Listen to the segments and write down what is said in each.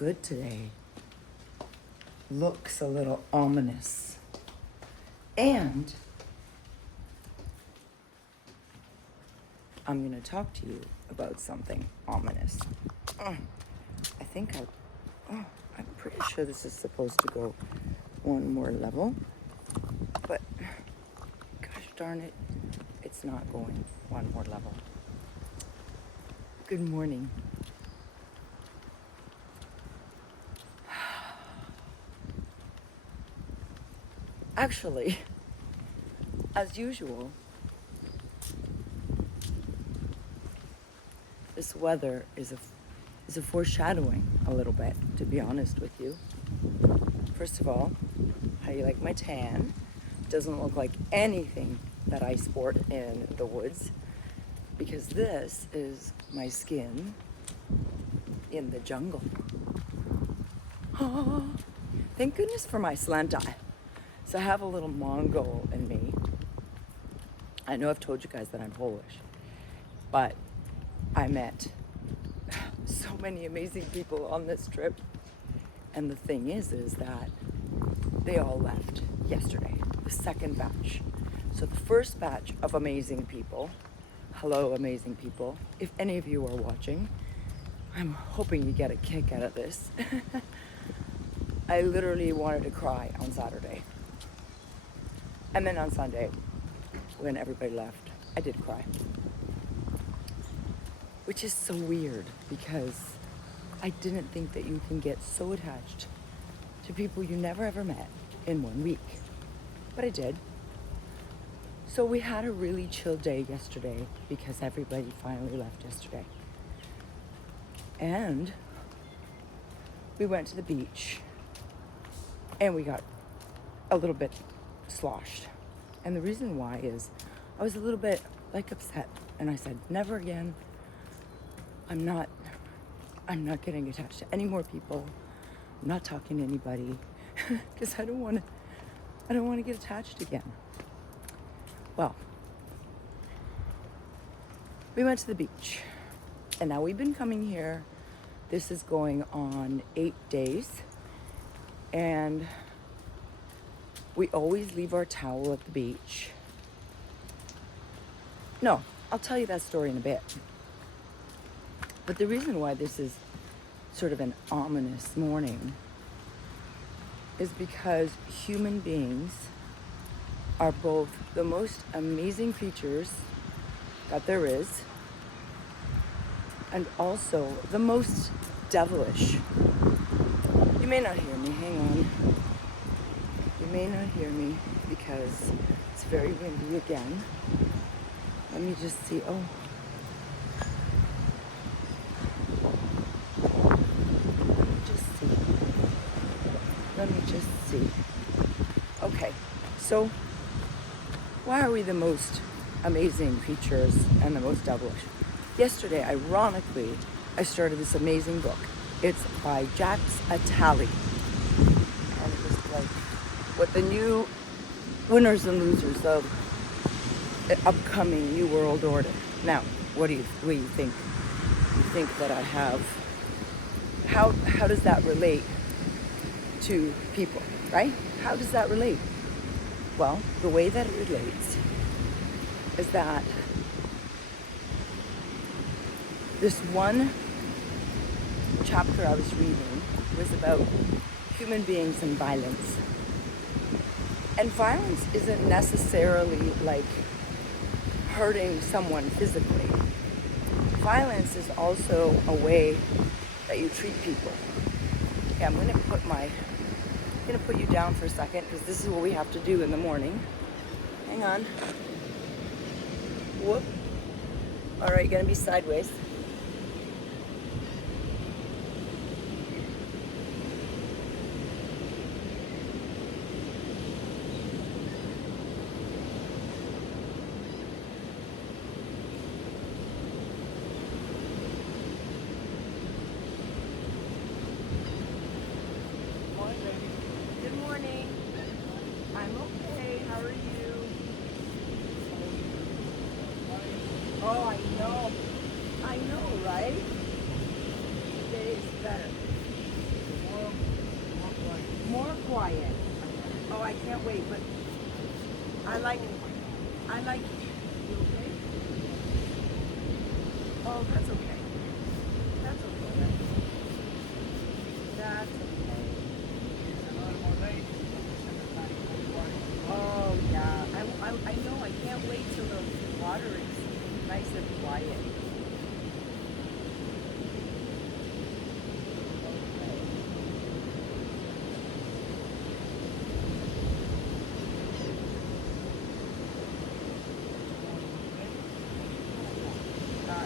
good today. Looks a little ominous. And I'm going to talk to you about something ominous. I'm pretty sure this is supposed to go one more level, but gosh darn it, it's not going one more level. Good morning. Actually, as usual, this weather is a foreshadowing a little bit, to be honest with you. First of all, how do you like my tan? Doesn't look like anything that I sport in the woods, because this is my skin in the jungle. Oh, thank goodness for my slant eye. So I have a little Mongol in me. I know I've told you guys that I'm Polish, but I met so many amazing people on this trip. And the thing is that they all left yesterday, the second batch. So the first batch of amazing people, hello amazing people, if any of you are watching, I'm hoping you get a kick out of this. I literally wanted to cry on Saturday. And then on Sunday, when everybody left, I did cry. Which is so weird, because I didn't think that you can get so attached to people you never ever met in 1 week. But I did. So we had a really chill day yesterday because everybody finally left yesterday. And we went to the beach and we got a little bit sloshed. And the reason why is I was a little bit upset, and I said, never again. I'm not getting attached to any more people. I'm not talking to anybody because I don't want to get attached again. Well, we went to the beach, and now we've been coming here. This is going on 8 days, and we always leave our towel at the beach. No, I'll tell you that story in a bit. But the reason why this is sort of an ominous morning is because human beings are both the most amazing creatures that there is and also the most devilish. You may not hear me, hang on. You may not hear me because it's very windy again. Let me just see, Let me just see. Okay, so why are we the most amazing creatures and the most devilish? Yesterday, ironically, I started this amazing book. It's by Jacques Attali. And it was like what the new winners and losers of the upcoming New World Order. Now, what do you think? You think that I have, how does that relate to people, right? How does that relate? Well, the way that it relates is that this one chapter I was reading was about human beings and violence. And violence isn't necessarily like hurting someone physically. Violence is also a way that you treat people. Okay, I'm gonna put you down for a second because this is what we have to do in the morning. Hang on. Whoop. All right, gonna be sideways. Good morning. I'm okay. How are you? Oh, I know. I know, right? Today is better. quiet. Oh, I can't wait, but I like, you okay? Oh, that's okay. That's okay. That's okay. Oh, yeah. I know. I can't wait till the water is nice and quiet.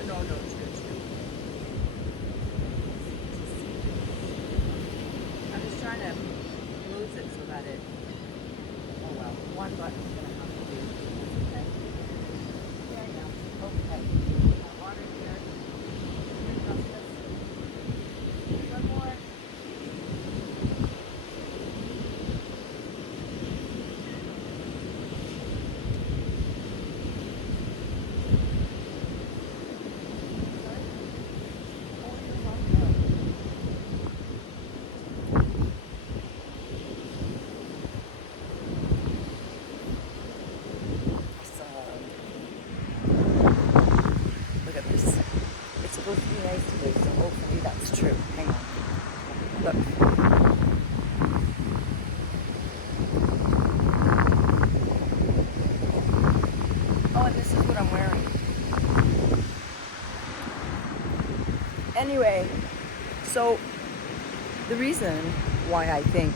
No, it's good. It's good. I'm just trying to close it so that it. Oh well, one button's gonna have to do. Okay. Yeah. Okay. Water here. One more. Look at this. It's supposed to be nice today, so hopefully that's true. Hang on. Look. Oh, and this is what I'm wearing. Anyway, so the reason why I think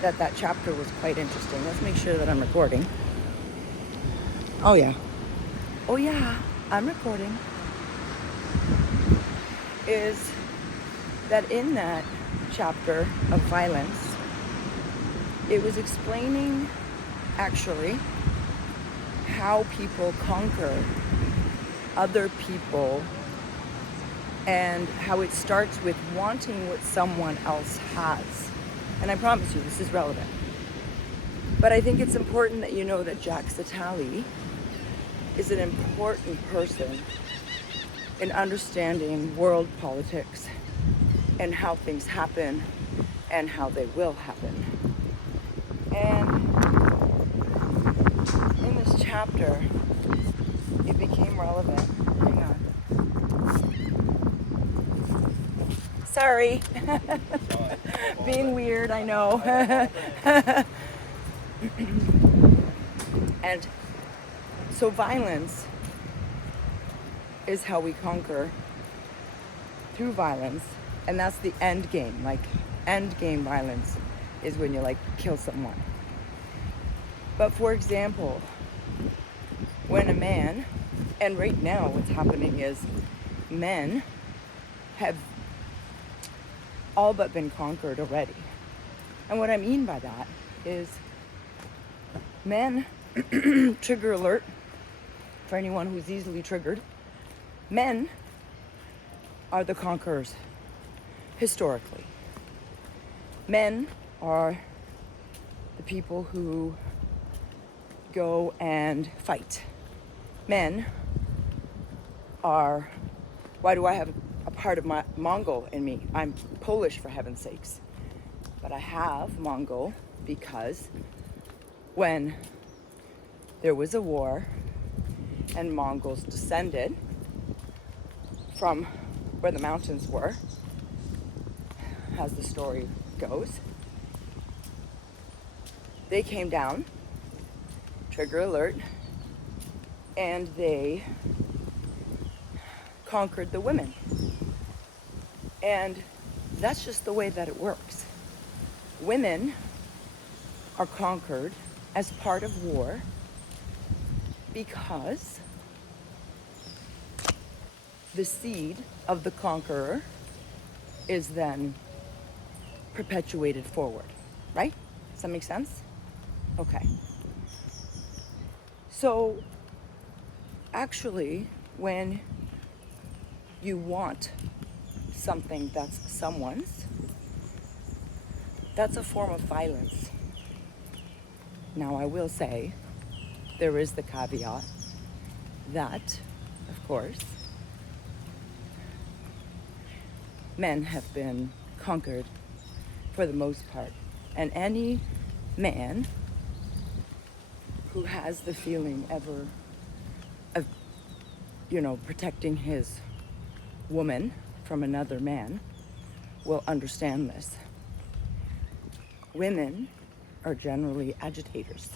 that chapter was quite interesting. Let's make sure that I'm recording. Oh yeah. Oh yeah, I'm recording. Is that in that chapter of violence, it was explaining actually how people conquer other people and how it starts with wanting what someone else has. And I promise you, this is relevant. But I think it's important that you know that Jack Satali is an important person in understanding world politics and how things happen and how they will happen. And in this chapter, it became relevant. Hang on. Sorry. Being weird, I know. And so violence is how we conquer through violence, and that's the end game. Like, end game violence is when you like kill someone. But for example, when a man, and right now what's happening is men have all but been conquered already. And what I mean by that is men, trigger alert for anyone who's easily triggered, men are the conquerors historically. Men are the people who go and fight. Men are, why do I have a part of my Mongol in me? I'm Polish, for heaven's sakes. But I have Mongol because when there was a war and Mongols descended from where the mountains were, as the story goes, they came down, trigger alert, and they conquered the women. And that's just the way that it works. Women are conquered as part of war because the seed of the conqueror is then perpetuated forward, right? Does that make sense? Okay. So actually, when you want something that's someone's, that's a form of violence. Now, I will say, there is the caveat that, of course, men have been conquered for the most part. And any man who has the feeling ever of, protecting his woman from another man will understand this. Women are generally agitators.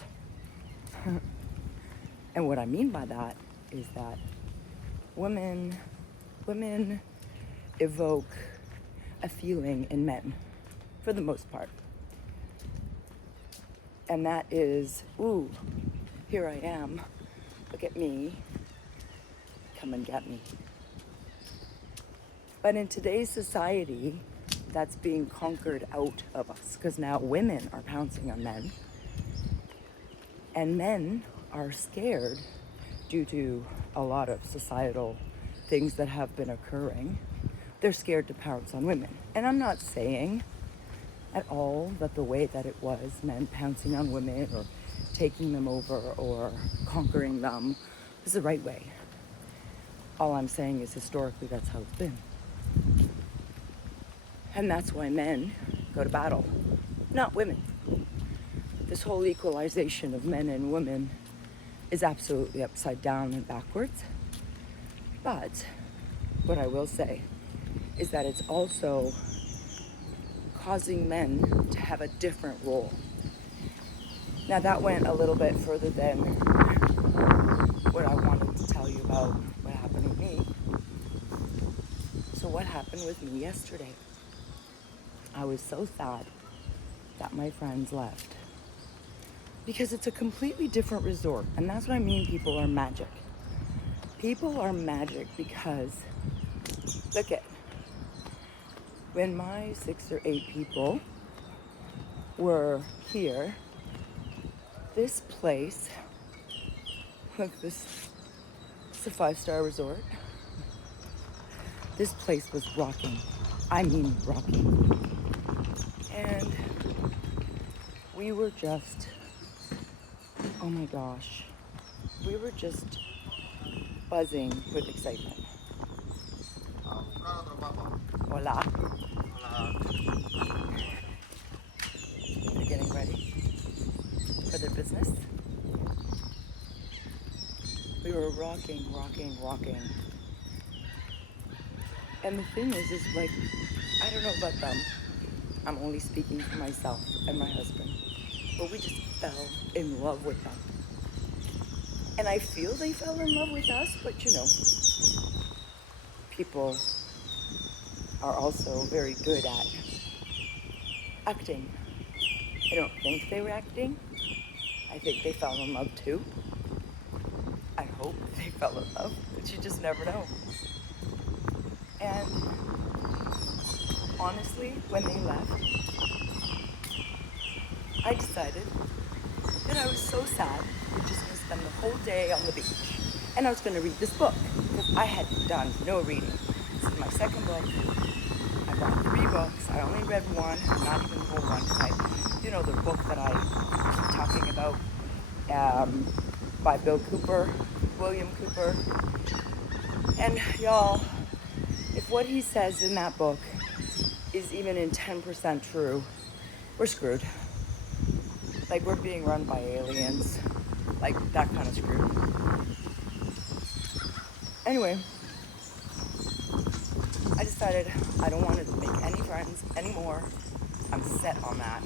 And what I mean by that is that women evoke a feeling in men, for the most part. And that is, ooh, here I am, look at me, come and get me. But in today's society, that's being conquered out of us, because now women are pouncing on men, and men are scared due to a lot of societal things that have been occurring. They're scared to pounce on women. And I'm not saying at all that the way that it was, men pouncing on women or taking them over or conquering them, is the right way. All I'm saying is historically that's how it's been. And that's why men go to battle, not women. This whole equalization of men and women is absolutely upside down and backwards. But what I will say is that it's also causing men to have a different role. Now that went a little bit further than what I wanted to tell you about what happened with me. So what happened with me yesterday? I was so sad that my friends left, because it's a completely different resort. And that's what I mean, people are magic. People are magic because, look at, when my 6 or 8 people were here, this place, look, this is a 5-star resort. This place was rocking. I mean rocking. And we were just, oh my gosh, we were just buzzing with excitement. Hola. They're getting ready for their business. We were rocking. And the thing is like, I don't know about them. I'm only speaking for myself and my husband. But we just fell in love with them. And I feel they fell in love with us, but people are also very good at acting. I don't think they were acting. I think they fell in love too. I hope they fell in love, but you just never know. And honestly, when they left, I decided that I was so sad. We're just going to spend the whole day on the beach. And I was going to read this book, because I had done no reading. This is my second book. I bought 3 books. I only read one, not even the whole one, because the book that I keep talking about, by William Cooper. And y'all, if what he says in that book is even in 10% true, we're screwed. Like, we're being run by aliens. Like, that kind of screwed. Anyway, I decided I don't want to make any friends anymore. I'm set on that.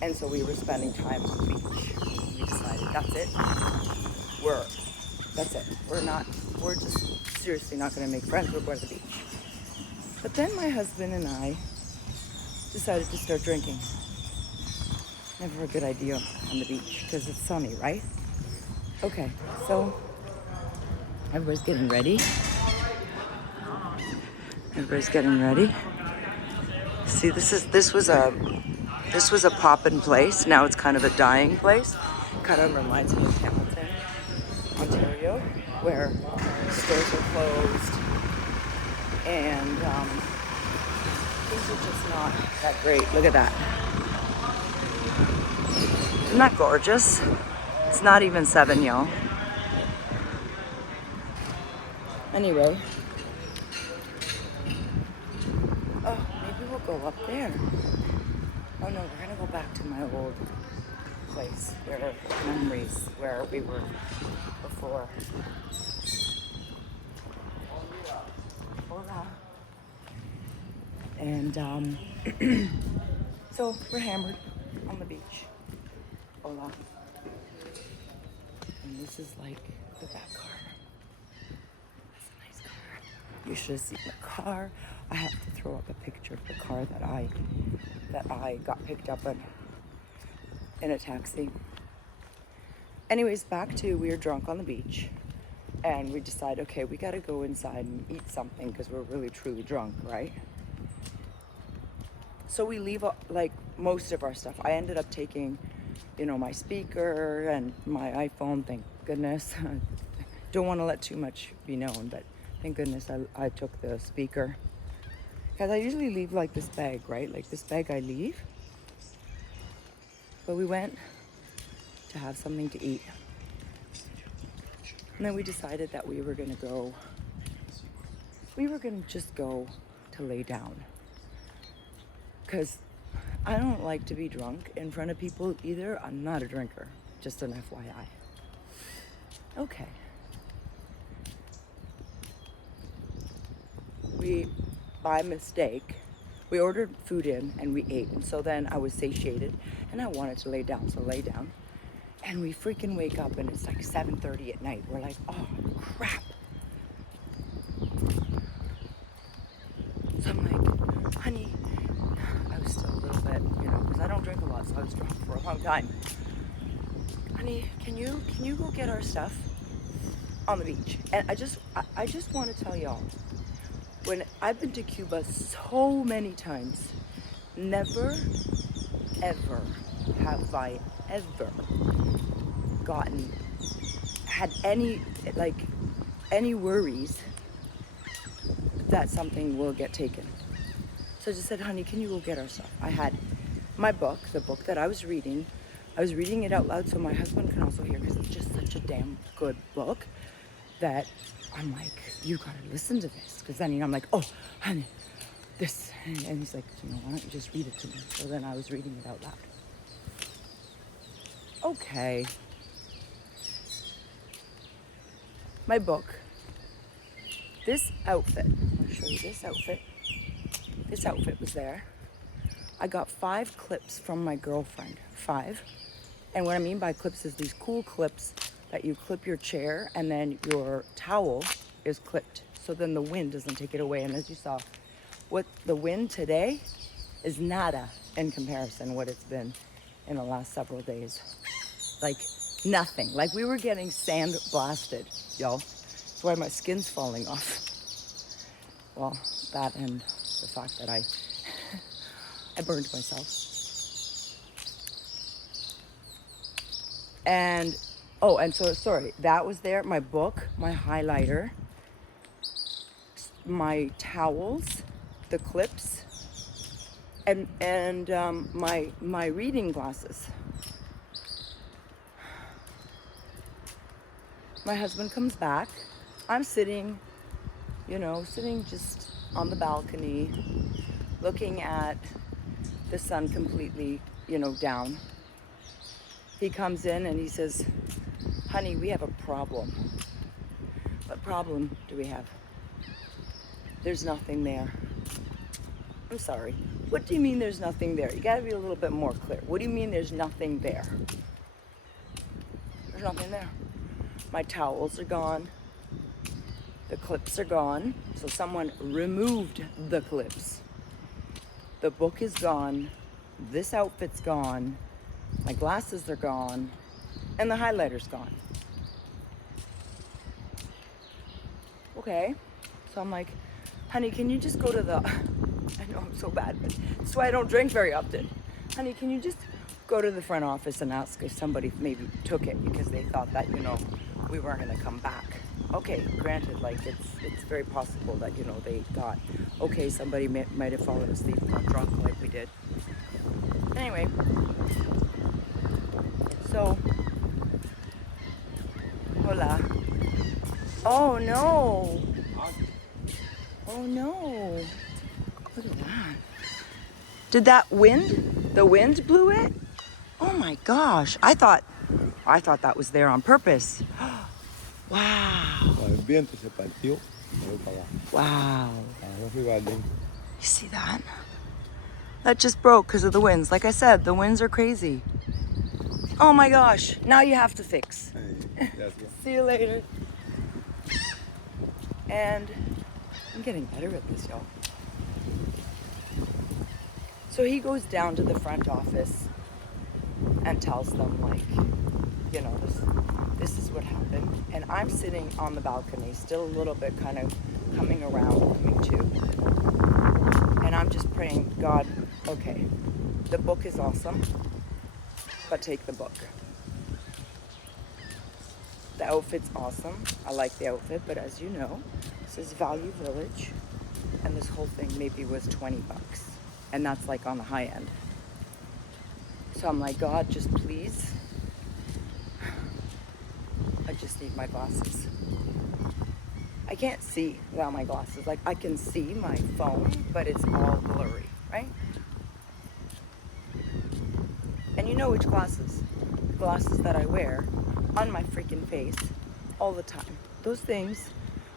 And so we were spending time on the beach. We decided, that's it. We're just seriously not going to make friends. We're going to the beach. But then my husband and I decided to start drinking. Never a good idea on the beach because it's sunny, right? Okay, so everybody's getting ready. See, this was a poppin' place. Now it's kind of a dying place. Kind of reminds me of Hamilton, Ontario, where stores are closed and things are just not that great. Look at that. Isn't that gorgeous? It's not even 7, y'all. Anyway. Oh, maybe we'll go up there. Oh no, we're gonna go back to my old place, where memories, where we were before. Hola. And so we're hammered on the beach. Hola. And this is like the back car. That's a nice car. You should have seen the car. I have to throw up a picture of the car that I got picked up in a taxi. Anyways, we were drunk on the beach, and we decided, okay, we gotta go inside and eat something because we're really truly drunk, right? So we leave like most of our stuff. I ended up taking, my speaker and my iPhone, thank goodness. Don't want to let too much be known, but thank goodness I took the speaker. Because I usually leave like this bag, right? Like this bag I leave. But we went to have something to eat. And then we decided that we were going to just go to lay down. Because I don't like to be drunk in front of people either. I'm not a drinker, just an FYI. Okay. By mistake, we ordered food in and we ate. And so then I was satiated and I wanted to lay down. So lay down. And we freaking wake up and it's like 7:30 at night. We're like, oh crap. So I'm like, honey, I was still a little bit, because I don't drink a lot, so I was drunk for a long time. Honey, can you go get our stuff on the beach? And I just want to tell y'all, when I've been to Cuba so many times, never, ever have I ever had any worries that something will get taken. So I just said, honey, can you go get our stuff? I had my book, the book that I was reading. I was reading it out loud so my husband can also hear, because it's just such a damn good book that I'm like, you gotta listen to this. Because then, I'm like, oh, honey, this. And he's like, why don't you just read it to me? So then I was reading it out loud. Okay. My book. This outfit. I'll show you this outfit. This outfit was there. I got 5 clips from my girlfriend. 5. And what I mean by clips is these cool clips that you clip your chair and then your towel is clipped. So then the wind doesn't take it away. And as you saw, what the wind today is nada in comparison to what it's been in the last several days. Like nothing. Like we were getting sand blasted, y'all. That's why my skin's falling off. Well, that and the fact that I burned myself. And so sorry, that was there. My book, my highlighter, my towels, the clips, and my reading glasses. My husband comes back. I'm sitting just on the balcony, looking at the sun completely, down. He comes in and he says, honey, we have a problem. What problem do we have? There's nothing there. I'm sorry. What do you mean there's nothing there? You gotta be a little bit more clear. What do you mean there's nothing there? There's nothing there. My towels are gone. The clips are gone. So someone removed the clips. The book is gone. This outfit's gone. My glasses are gone. And the highlighter's gone. Okay. So I'm like, honey, can you just go to the... I know I'm so bad, but that's why I don't drink very often. Honey, can you just go to the front office and ask if somebody maybe took it because they thought that, we weren't going to come back. Okay, granted, like it's very possible that, they thought, okay, somebody might have fallen asleep and got drunk like we did. Anyway, so, hola. Oh no. Oh no. Look at that. Did that wind? The wind blew it? Oh my gosh. I thought that was there on purpose. Wow. El viento se partió. Pero para abajo. Wow. Arriba adentro. You see that? That just broke because of the winds. Like I said, the winds are crazy. Oh my gosh. Now you have to fix. See you later. And I'm getting better at this, y'all. So he goes down to the front office and tells them, like, you know, this is what happened. And I'm sitting on the balcony, still a little bit kind of coming to. And I'm just praying, God, okay, the book is awesome, but take the book. The outfit's awesome. I like the outfit, but as you know, this is Value Village, and this whole thing maybe was $20. And that's like on the high end. So I'm like, God, just please. I just need my glasses. I can't see without my glasses. Like, I can see my phone, but it's all blurry, right? And you know which glasses? The glasses that I wear on my freaking face all the time. Those things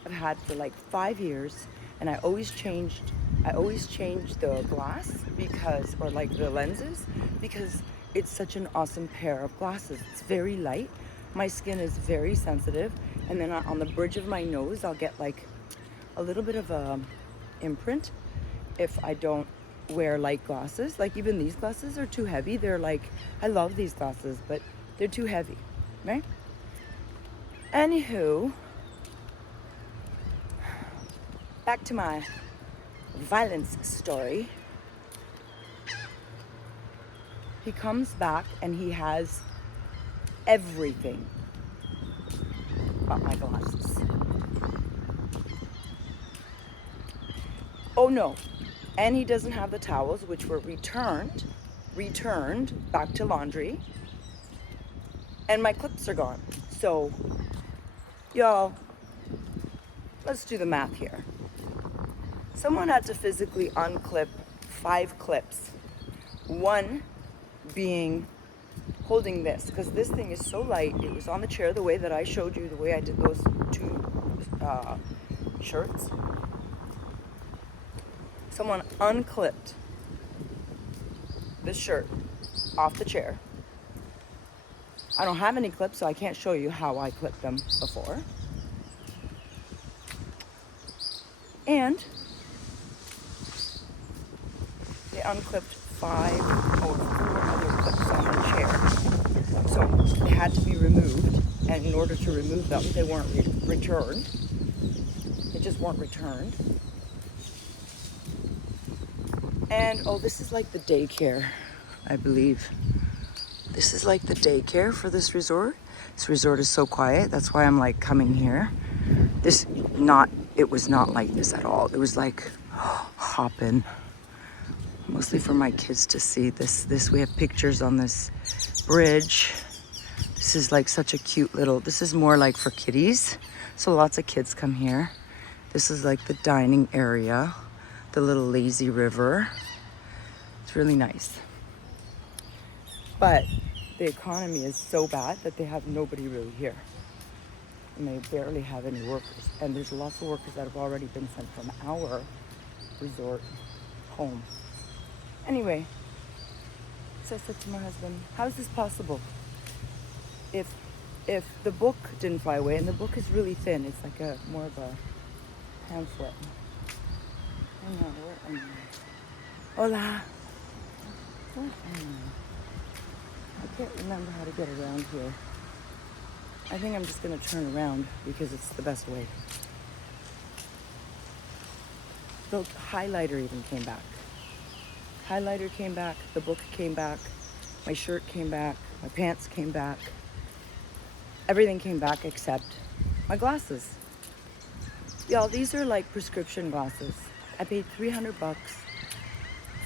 I've had for like 5 years, and I always changed the glass because, or like the lenses, because it's such an awesome pair of glasses. It's very light. My skin is very sensitive, and then on the bridge of my nose, I'll get like a little bit of a imprint if I don't wear light glasses. Like even these glasses are too heavy. They're like, I love these glasses, but they're too heavy, right? Anywho, back to my violence story. He comes back and he has everything but my glasses. Oh no, and he doesn't have the towels, which were returned back to laundry, and my clips are gone. So y'all, let's do the math here. Someone had to physically unclip 5 clips, one being holding this, because this thing is so light. It was on the chair the way that I showed you, the way I did those 2 shirts. Someone unclipped this shirt off the chair. I don't have any clips, so I can't show you how I clipped them before. And they unclipped 5 or 4 other clips on the chair. So they had to be removed, and in order to remove them, they weren't returned. They just weren't returned. And oh, this is like the daycare, I believe. This is like the daycare for this resort. This resort is so quiet. That's why I'm like coming here. It was not like this at all. It was like hopping. Mostly for my kids to see. This we have pictures on this bridge. This is like such a cute little, this is more like for kiddies. So lots of kids come here. This is like the dining area, the little lazy river. It's really nice. But the economy is so bad that they have nobody really here. And they barely have any workers. And there's lots of workers that have already been sent from our resort home. Anyway, so I said to my husband, how is this possible? If the book didn't fly away, and the book is really thin, it's like more of a pamphlet. I don't know, where am I? Hola. Where am I? I can't remember how to get around here. I think I'm just gonna turn around because it's the best way. The highlighter even came back. Highlighter came back, the book came back, my shirt came back, my pants came back. Everything came back except my glasses. Y'all, these are like prescription glasses. I paid $300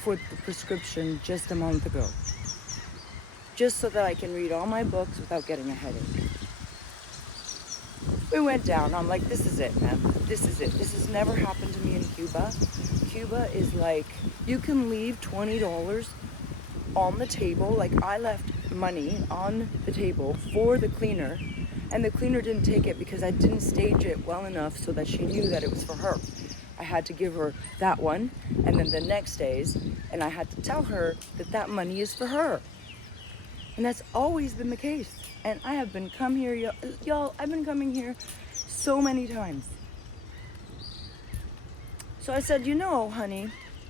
for the prescription just a month ago. Just so that I can read all my books without getting a headache. We went down. I'm like, this is it, man. This is it. This has never happened to me in Cuba. Cuba is like, you can leave $20 on the table. Like, I left money on the table for the cleaner, and the cleaner didn't take it because I didn't stage it well enough so that she knew that it was for her. I had to give her that one, and then the next days, and I had to tell her that that money is for her. And that's always been the case. And I have been come here, y'all, I've been coming here so many times. So I said, you know, honey,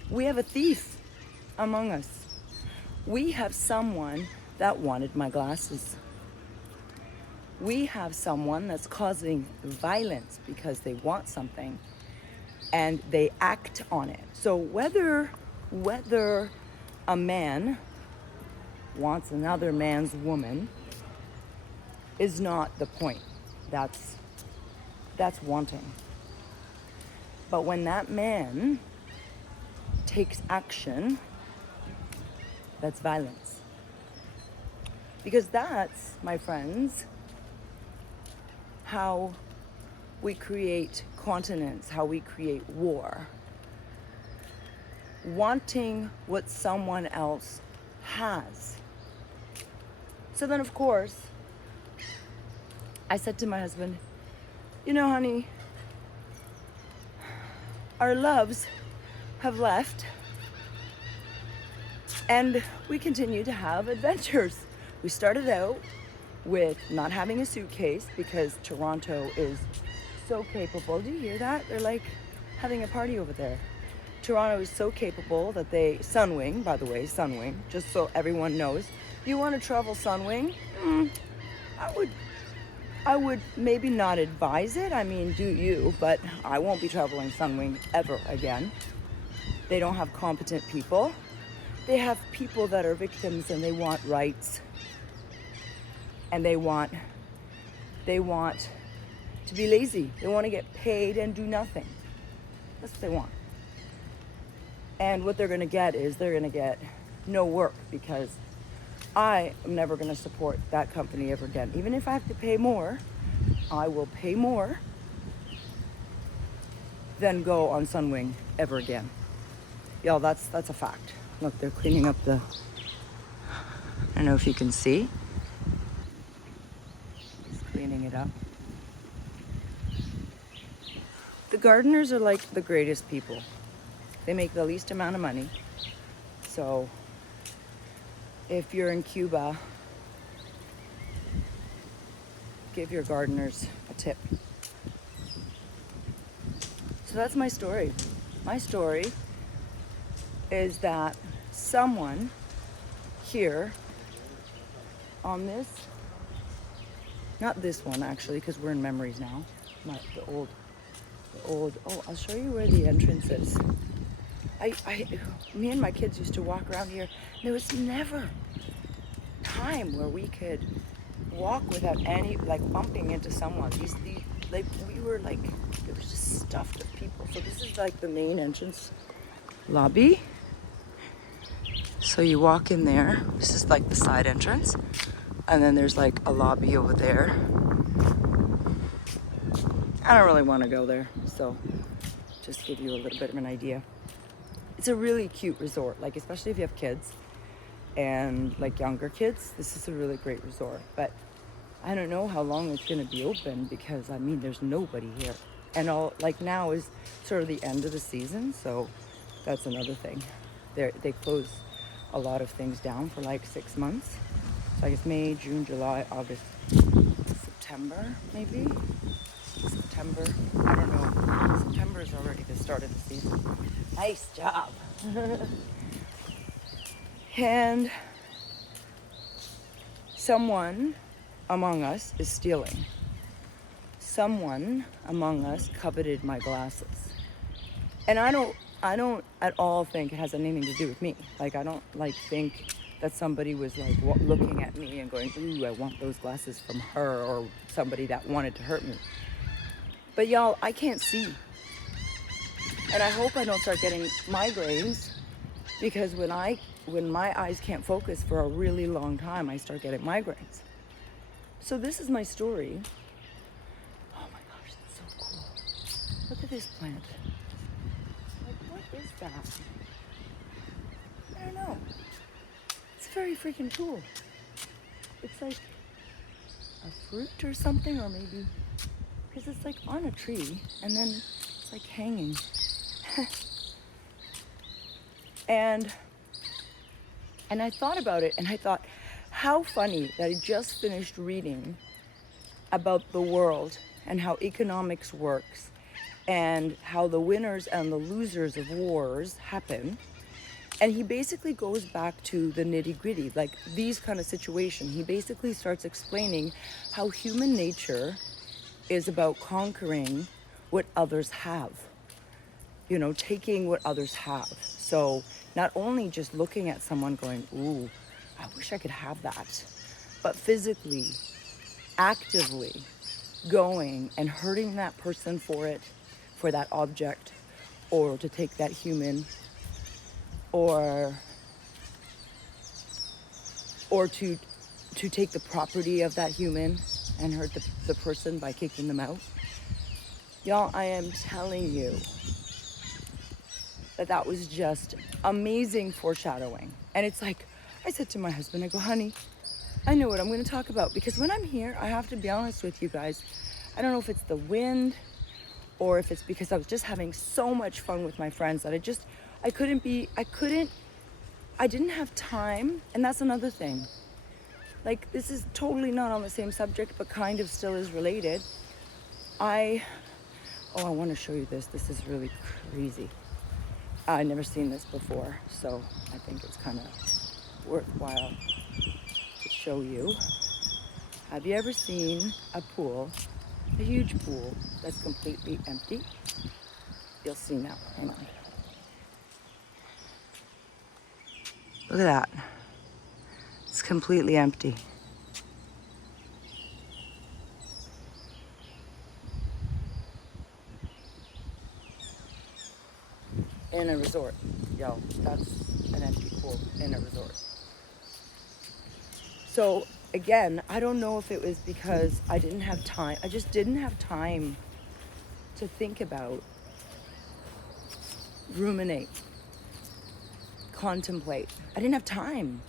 we have a thief among us. We have someone that wanted my glasses. We have someone that's causing violence because they want something and they act on it. So whether a man wants another man's woman is not the point. That's wanting. But when that man takes action, that's violence. Because that's, my friends, how we create continents, how we create war. Wanting what someone else has. So then, of course, I said to my husband, you know, honey, our loves have left and we continue to have adventures. We started out with not having a suitcase because Toronto is so capable. Do you hear that? They're like having a party over there. Toronto is so capable that they, Sunwing, by the way, Sunwing, just so everyone knows, you want to travel Sunwing? I would maybe not advise it. I mean, do you, but I won't be traveling Sunwing ever again. They don't have competent people. They have people that are victims and they want rights. And they want to be lazy. They want to get paid and do nothing. That's what they want. And what they're going to get is they're going to get no work because I am never going to support that company ever again. Even if I have to pay more, I will pay more than go on Sunwing ever again. Y'all, that's a fact. Look, they're cleaning up the, I don't know if you can see. He's cleaning it up. The gardeners are like the greatest people. They make the least amount of money. So if you're in Cuba, give your gardeners a tip. So that's my story. My story is that someone here on this, not this one actually, because we're in memories now, not the old, oh, I'll show you where the entrance is. Me and my kids used to walk around here. There was never time where we could walk without any, like, bumping into someone. These like, we were like, it was just stuffed with people. So this is like the main entrance lobby. So you walk in there. This is like the side entrance. And then there's like a lobby over there. I don't really want to go there. So just give you a little bit of an idea. It's a really cute resort, like especially if you have kids and like younger kids, this is a really great resort. But I don't know how long it's going to be open because I mean there's nobody here. And all like now is sort of the end of the season, so that's another thing. They close a lot of things down for like 6 months. So I guess May, June, July, August, September maybe? September, I don't know. September is already the start of the season. Nice job. And someone among us is stealing. Someone among us coveted my glasses. And I don't at all think it has anything to do with me. Like, I don't like think that somebody was like looking at me and going, ooh, I want those glasses from her, or somebody that wanted to hurt me. But y'all, I can't see. And I hope I don't start getting migraines, because when my eyes can't focus for a really long time, I start getting migraines. So this is my story. Oh my this plant. Like, what is that? I don't know. It's very freaking cool. It's like a fruit or something, or maybe, because it's like on a tree and then it's like hanging. and I thought about it, and I thought, how funny that I just finished reading about the world and how economics works and how the winners and the losers of wars happen. And he basically goes back to the nitty-gritty, like these kind of situations. He basically starts explaining how human nature is about conquering what others have, you know, taking what others have. So not only just looking at someone going, ooh, I wish I could have that, but physically, actively going and hurting that person for it, for that object, or to take that human, or to take the property of that human and hurt the person by kicking them out. Y'all, I am telling you that was just amazing foreshadowing. And it's like, I said to my husband, I go, honey, I know what I'm going to talk about, because when I'm here, I have to be honest with you guys. I don't know if it's the wind or if it's because I was just having so much fun with my friends that I didn't have time. And that's another thing. Like, this is totally not on the same subject, but kind of still is related. I want to show you this. This is really crazy. I've never seen this before, so I think it's kind of worthwhile to show you. Have you ever seen a pool, a huge pool, that's completely empty? You'll see now. Hang on. Look at that. It's completely empty. In a resort. Yo, that's an empty pool in a resort. So again, I don't know if it was because I didn't have time. I just didn't have time to think about, ruminate, contemplate. I didn't have time.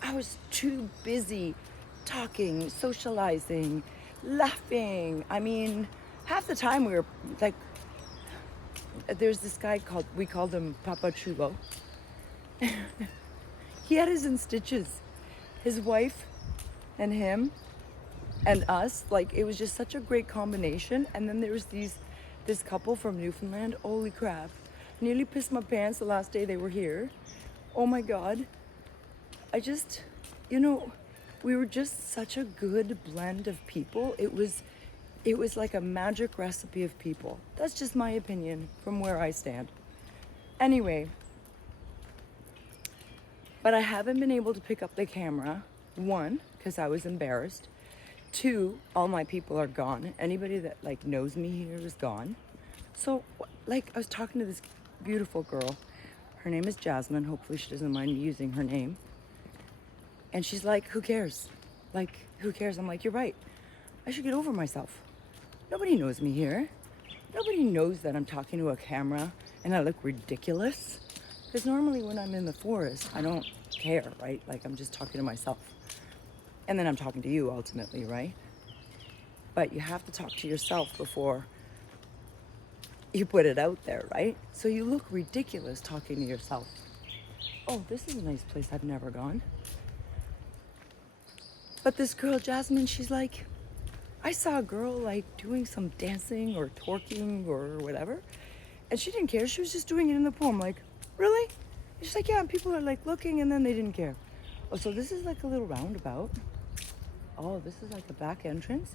I was too busy talking, socializing, laughing. I mean, half the time we were like, there's this guy we called him Papa Chulo. He had us in stitches. His wife and him and us, like, it was just such a great combination. And then there was this couple from Newfoundland. Holy crap. Nearly pissed my pants the last day they were here. Oh my God. I just, we were just such a good blend of people. It was like a magic recipe of people. That's just my opinion from where I stand. Anyway, but I haven't been able to pick up the camera. 1, because I was embarrassed. 2, all my people are gone. Anybody that like knows me here is gone. So like, I was talking to this beautiful girl. Her name is Jasmine. Hopefully she doesn't mind me using her name. And she's like, who cares? Like, who cares? I'm like, you're right. I should get over myself. Nobody knows me here. Nobody knows that I'm talking to a camera and I look ridiculous. Because normally when I'm in the forest, I don't care, right? Like, I'm just talking to myself. And then I'm talking to you ultimately, right? But you have to talk to yourself before you put it out there, right? So you look ridiculous talking to yourself. Oh, this is a nice place I've never gone. But this girl, Jasmine, she's like, I saw a girl like doing some dancing or twerking or whatever. And she didn't care. She was just doing it in the pool. I'm like, really? And she's like, yeah, and people are like looking, and then they didn't care. Oh, so this is like a little roundabout. Oh, this is like a back entrance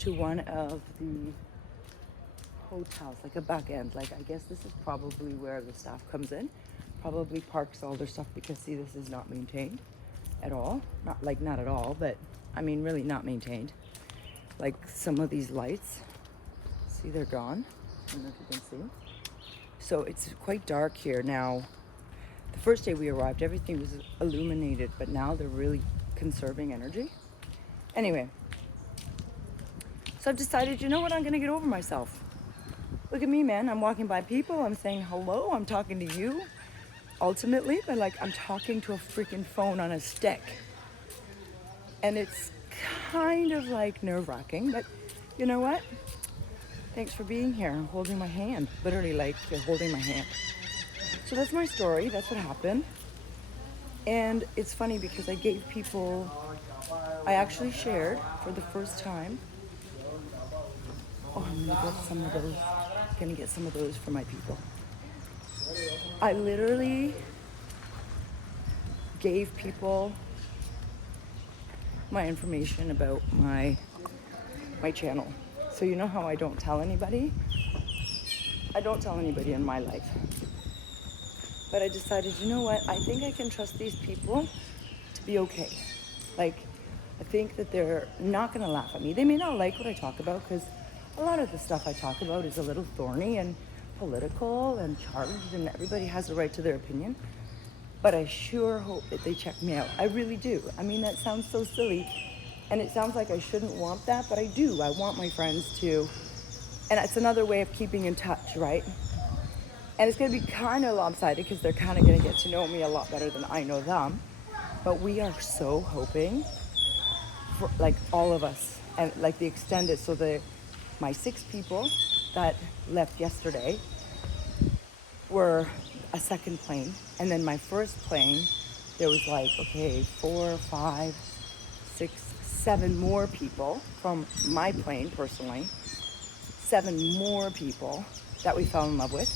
to one of the hotels, like a back end. Like, I guess this is probably where the staff comes in, probably parks all their stuff, because see, this is not maintained at all. Not at all, but I mean, really not maintained. Like some of these lights, see, they're gone. I don't know if you can see. So it's quite dark here now. The first day we arrived, everything was illuminated, but now they're really conserving energy. Anyway, so I've decided, you know what, I'm gonna get over myself. Look at me, man. I'm walking by people. I'm saying hello. I'm talking to you. Ultimately, but like I'm talking to a freaking phone on a stick. And it's kind of like nerve-wracking, but you know what? Thanks for being here and holding my hand. Literally, like, you're holding my hand. So that's my story. That's what happened. And it's funny because I actually shared for the first time. Oh, I'm gonna get some of those. Gonna get some of those for my people. I literally gave people my information about my channel. So you know how I don't tell anybody? I don't tell anybody in my life. But I decided, you know what? I think I can trust these people to be okay. Like, I think that they're not gonna laugh at me. They may not like what I talk about because a lot of the stuff I talk about is a little thorny and political and charged, and everybody has a right to their opinion. But I sure hope that they check me out. I really do. I mean, that sounds so silly, and it sounds like I shouldn't want that, but I do. I want my friends to, and it's another way of keeping in touch, right? And it's going to be kind of lopsided because they're kind of going to get to know me a lot better than I know them. But we are so hoping for, like, all of us, and like the extended, so my 6 people that left yesterday were a second plane, and then my first plane, there was like, okay, 4, 5, 6, 7 more people from my plane personally, 7 more people that we fell in love with.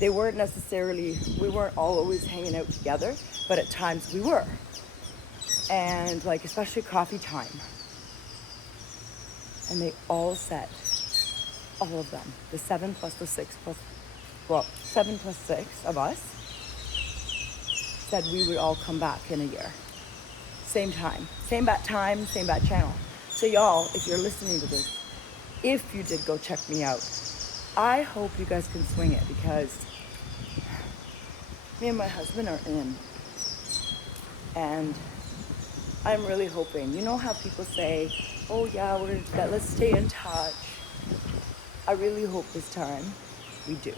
We weren't all always hanging out together, but at times we were. And like, especially coffee time. And they all said, all of them, the 7 plus the 6 plus, 7 plus 6 of us, said we would all come back in a year. Same time, same bat time, same bat channel. So y'all, if you're listening to this, if you did go check me out, I hope you guys can swing it, because me and my husband are in. And I'm really hoping, you know how people say, oh yeah, let's stay in touch. I really hope this time we do.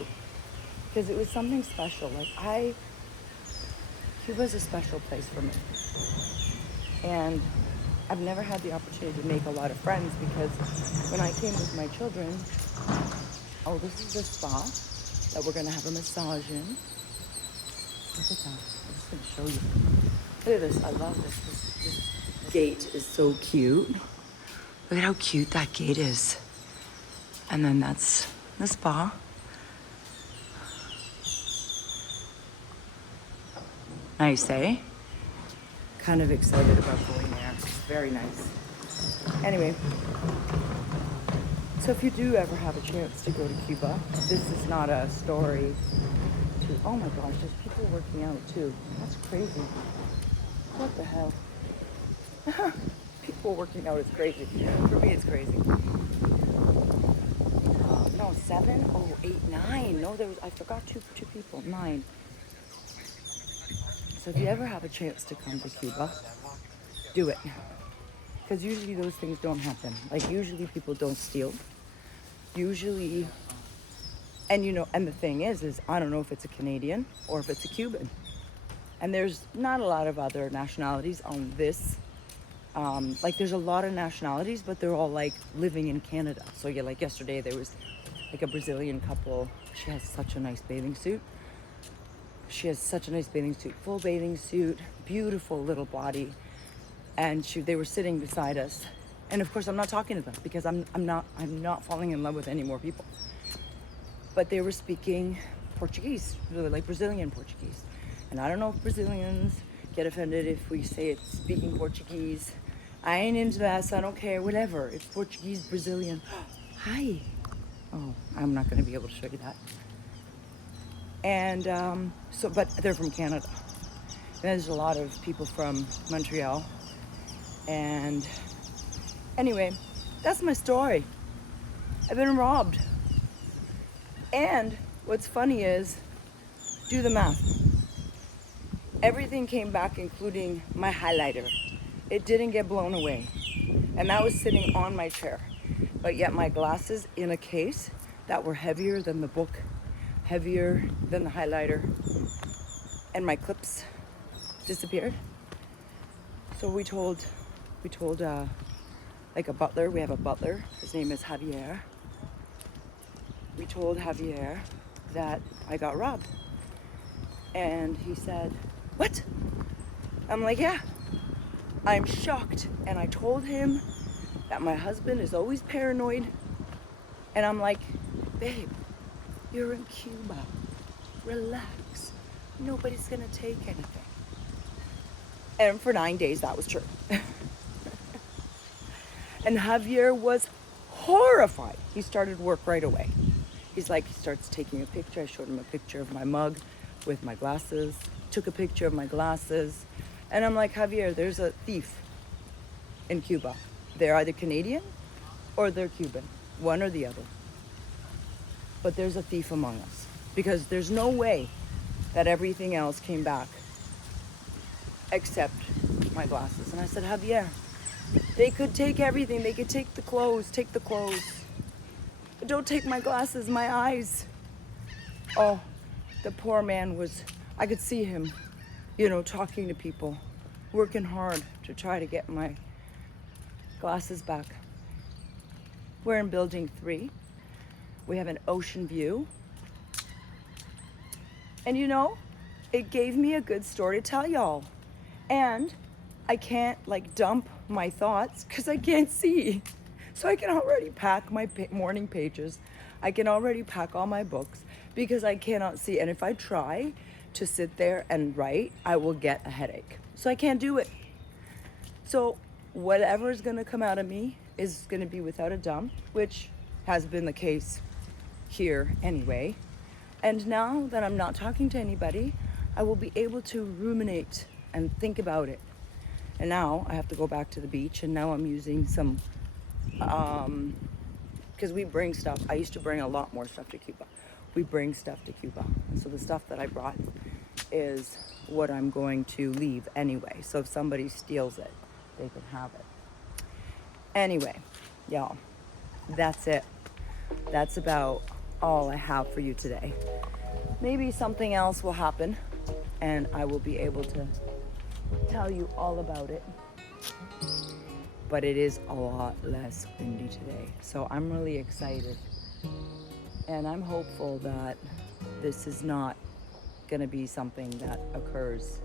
Because it was something special. Like Cuba's a special place for me. And I've never had the opportunity to make a lot of friends, because when I came with my children, this is the spa that we're gonna have a massage in. Look at that, I'm just gonna show you. Look at this, I love this. This gate is so cute. Look at how cute that gate is. And then that's the spa. Nice, eh? Kind of excited about going there. It's very nice. Anyway, so if you do ever have a chance to go to Cuba, this is not a story to, oh my gosh, there's people working out too. That's crazy. What the hell? People working out is crazy. For me, it's crazy. No, 7? Oh, 8, 9. No, I forgot two people. 9. So if you ever have a chance to come to Cuba, do it. Because usually those things don't happen. Like, usually people don't steal. Usually, and the thing is I don't know if it's a Canadian or if it's a Cuban. And there's not a lot of other nationalities on this. Like, there's a lot of nationalities, but they're all like living in Canada. So yeah, like yesterday there was like a Brazilian couple. She has such a nice bathing suit. Full bathing suit, beautiful little body. And they were sitting beside us. And of course I'm not talking to them because I'm not falling in love with any more people. But they were speaking Portuguese, really, like Brazilian Portuguese. And I don't know if Brazilians get offended if we say it's speaking Portuguese. I ain't into that, so I don't care, whatever. It's Portuguese, Brazilian. Hi. Oh, I'm not gonna be able to show you that. And but they're from Canada. And there's a lot of people from Montreal. And anyway, that's my story. I've been robbed. And what's funny is, do the math. Everything came back, including my highlighter. It didn't get blown away. And that was sitting on my chair. But yet my glasses in a case that were heavier than the book, heavier than the highlighter, and my clips disappeared. So we told like a butler. We have a butler. His name is Javier. We told Javier that I got robbed. And he said, "What?" I'm like, "Yeah." I'm shocked. And I told him that my husband is always paranoid. And I'm like, "Babe, you're in Cuba. Relax. Nobody's gonna take anything." And for 9 days, that was true. And Javier was horrified. He started work right away. He's like, he starts taking a picture. I showed him a picture of my mug with my glasses, took a picture of my glasses. And I'm like, "Javier, there's a thief in Cuba. They're either Canadian or they're Cuban, one or the other. But there's a thief among us because there's no way that everything else came back except my glasses." And I said, "Javier, they could take everything. They could take the clothes, But don't take my glasses, my eyes." Oh, the poor man I could see him, talking to people, working hard to try to get my glasses back. We're in building 3. We have an ocean view. And it gave me a good story to tell y'all. And I can't dump my thoughts because I can't see. So I can already pack my morning pages. I can already pack all my books because I cannot see. And if I try to sit there and write, I will get a headache. So I can't do it. So whatever is going to come out of me is going to be without a dump, which has been the case here anyway. And now that I'm not talking to anybody, I will be able to ruminate and think about it. And now I have to go back to the beach, and now I'm using some, because we bring stuff. I used to bring a lot more stuff to Cuba. We bring stuff to Cuba. And so the stuff that I brought is what I'm going to leave anyway. So if somebody steals it, they can have it. Anyway, y'all, that's it. That's about all I have for you today. Maybe something else will happen and I will be able to tell you all about it. But it is a lot less windy today. So I'm really excited. And I'm hopeful that this is not going to be something that occurs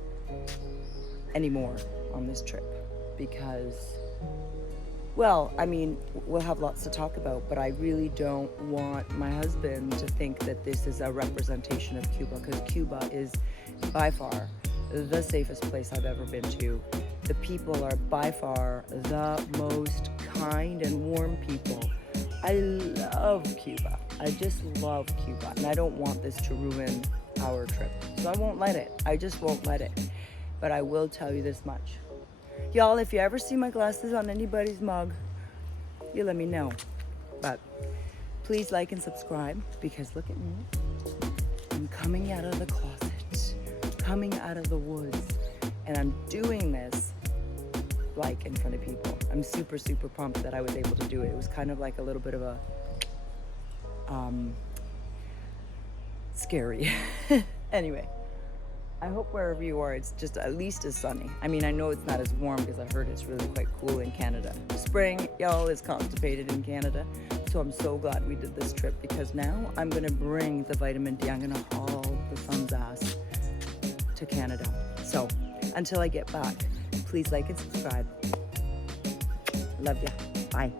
anymore on this trip. Because, well, I mean, we'll have lots to talk about, but I really don't want my husband to think that this is a representation of Cuba, because Cuba is by far the safest place I've ever been to. The people are by far the most kind and warm people. I love Cuba. I just love Cuba, and I don't want this to ruin our trip. So I won't let it. I just won't let it. But I will tell you this much. Y'all, if you ever see my glasses on anybody's mug, you let me know. But please like and subscribe, because look at me. I'm coming out of the closet, coming out of the woods, and I'm doing this in front of people. I'm super, super pumped that I was able to do it. It was kind of like a little bit of a scary. Anyway, I hope wherever you are, it's just at least as sunny. I mean, I know it's not as warm because I heard it's really quite cool in Canada. Spring, y'all, is constipated in Canada. So I'm so glad we did this trip, because now I'm going to bring the vitamin D. I'm going to haul the sun's ass to Canada. So until I get back, please like and subscribe. Love ya. Bye.